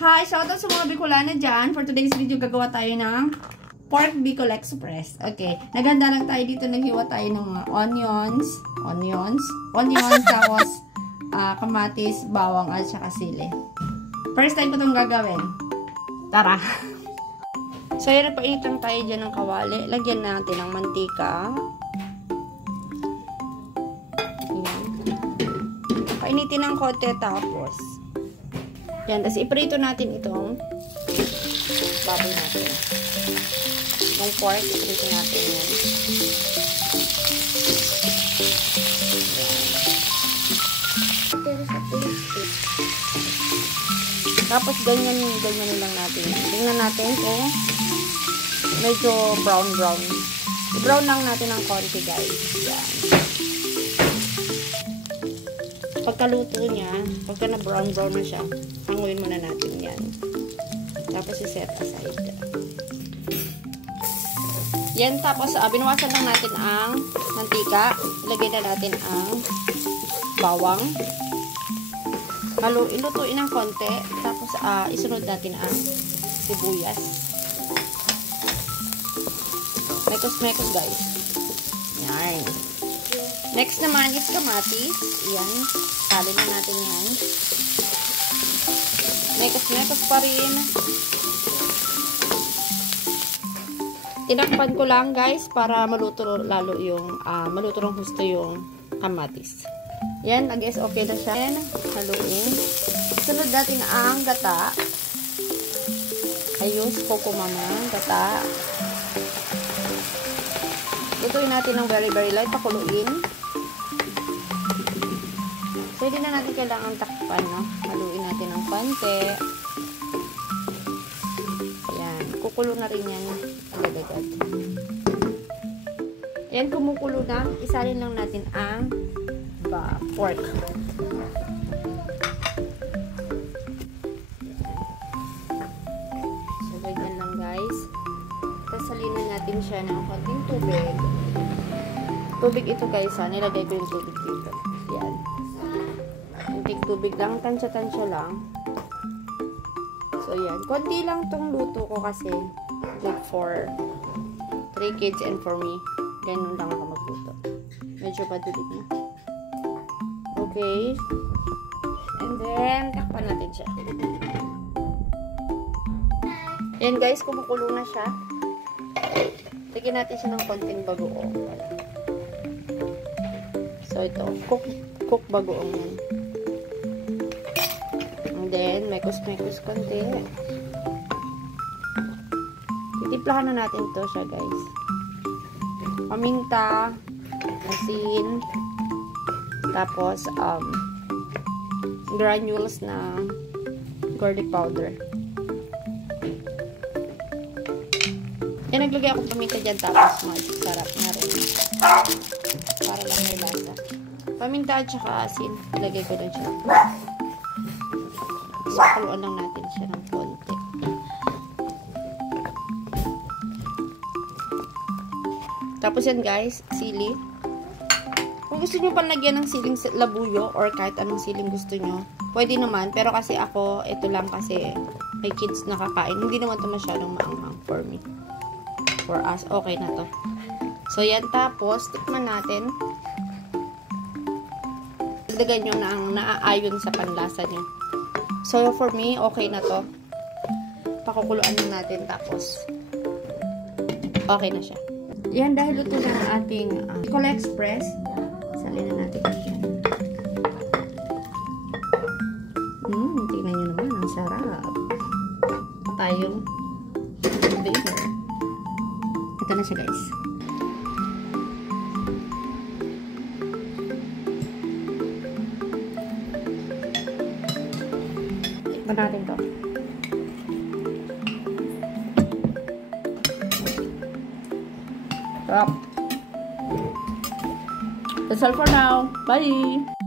Hi! Shoutout sa mga Bicolana dyan. For today's video, gagawa tayo ng Pork Bicol Express. Okay. Naganda lang tayo dito. Naghiwa tayo ng mga onions, tapos kamatis, bawang, at saka sili. First time ko itong gagawin. Tara! So, yun, napainit lang tayo dyan ng kawali. Lagyan natin ng mantika. Ayan. Painitin ng konti, tapos yan, tapos iprito natin itong baboy natin. Itong pork, iprito natin yan. Tapos ganyan lang natin. Tingnan natin kung medyo brown. I-brown lang natin ng konti, guys. Yan. Pagkaluto niya, pagka na brown na siya, hanguin muna natin yan. Tapos i-set aside. Yan, tapos binawasan lang natin ang mantika. Ilagay na natin ang bawang. Ilutuin ng konti. Tapos isunod natin ang sibuyas. Mekos, guys. Yan. Next naman is kamatis. Yan. Salin na natin yan. Mekos pa rin. Tinakpan ko lang, guys, para maluto lalo yung maluto ng husto yung kamatis. Yan, nag-is okay na siya. Yan, haluin. Sunod natin ang gata. Ayun, koko mama, gata. Lutuin natin ng very light, pakuluin. So, hindi na natin kailangan takpan, no? Haluin natin ng konti. Ayan. Kukulo na rin yan. Agad-agad. Ayan, kumukulo na. Isalin lang natin ang pork. So, ganyan lang, guys. Tapos, salinan natin siya ng konting tubig. Tubig ito, guys, ha? Nilagay ko yung tubig dito. Yan. Kunting tubig lang, tansya lang. So, yan. Konti lang tong luto ko kasi good for 3 kids and for me. Ganun lang ako magluto. Medyo padulit na. Okay. And then, takpan natin siya. Yan, guys. Kumukulo na siya. Lagyan natin siya ng konting bagoong. So, ito. Cook bagoong yan. Then, mekos konti. Titimplahan na natin to siya, guys. Paminta, asin, tapos, granules na garlic powder. Yan, naglagay ako paminta dyan, tapos sarap na rin. Para lang may lasa. Paminta at saka asin. Ilagay ko din siya. So, paluan lang natin siya ng konti. Tapos yan, guys, sili. Kung gusto nyo palagyan ng siling labuyo or kahit anong siling gusto nyo, pwede naman. Pero kasi ako, ito lang kasi may kids na kakain. Hindi naman ito masyadong maanghang for me. For us, okay na to. So, yan. Tapos, tikman natin. Ilagay nyo na ang naaayon sa panlasa nyo. So, for me, okay na to. Pakukuluan na natin, tapos okay na siya. Yan, dahil luto na ang ating Bicol Express, salin na natin yan. Tingnan nyo naman, ang sarap. Tayong flavor. Ito na siya, guys. Tikman natin to. Sarap. That's all for now. Bye!